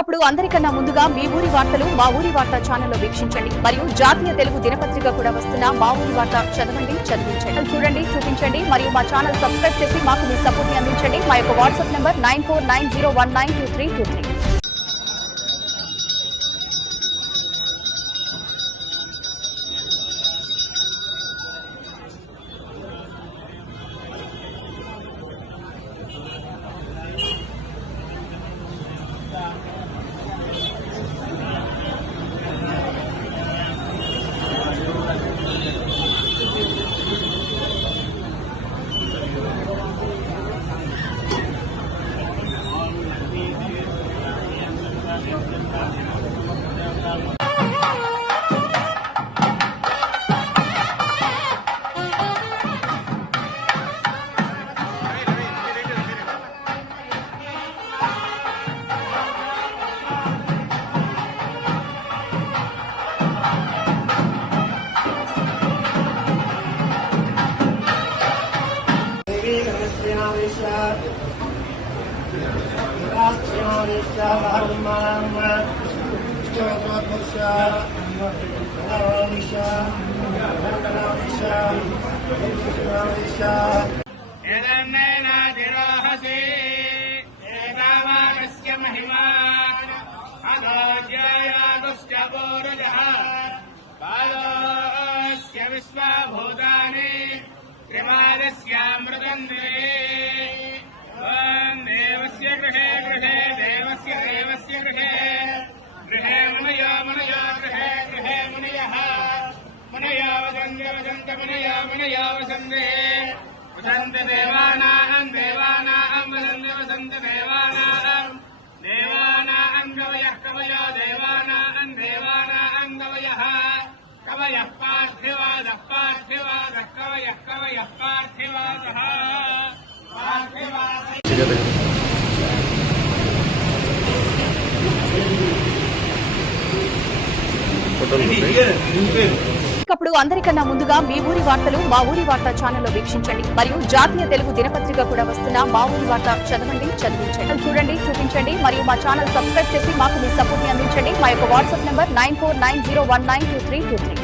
అప్పుడు అందరికన్నా ముందుగా మీ ఊరి వార్తలు మా ఊరి వార్త ఛానల్లో వీక్షించండి మరియు జాతీయ తెలుగు దినపత్రిక కూడా వస్తున్న మా ఊరి వార్త చదవండి, చదివించండి, చూడండి, చూపించండి మరియు మా ఛానల్ సబ్స్క్రైబ్ చేసి మాకు మీ సపోర్ట్ ని అందించండి. మా యొక్క వాట్సాప్ నంబర్ 9490192323. विश्वाभूतानि त्रिपादस्यामृतन्ते देवस्य गृहे गृहे देवस्य देवस्य गृहे गृहे मुनयो मुनयो गृहे गृहे मुनयः मुनयो वसन्ते वसन्त मुनयो मुनयो वसन्ते वसन्त देवानां देवानां वसन्त वसन्त देवानां देवानां कवयः कवयो देवानां देवानां कवयः कवयः पार्थिवादः पार्थिवादः कवयः कवयः पार्थिवादः पार्थिवादः. అప్పుడు అందరికన్నా ముందుగా మీ ఊరి వార్తలు మా ఊరి వార్త ఛానల్లో వీక్షించండి మరియు జాతీయ తెలుగు దినపత్రిక కూడా వస్తున్న మా ఊరి వార్త చదవండి, చదివించండి, చూడండి, చూపించండి మరియు మా ఛానల్ సబ్స్క్రైబ్ చేసి మాకు మీ సపోర్ట్ ని అందించండి. మా యొక్క వాట్సాప్ నంబర్ 9490192323.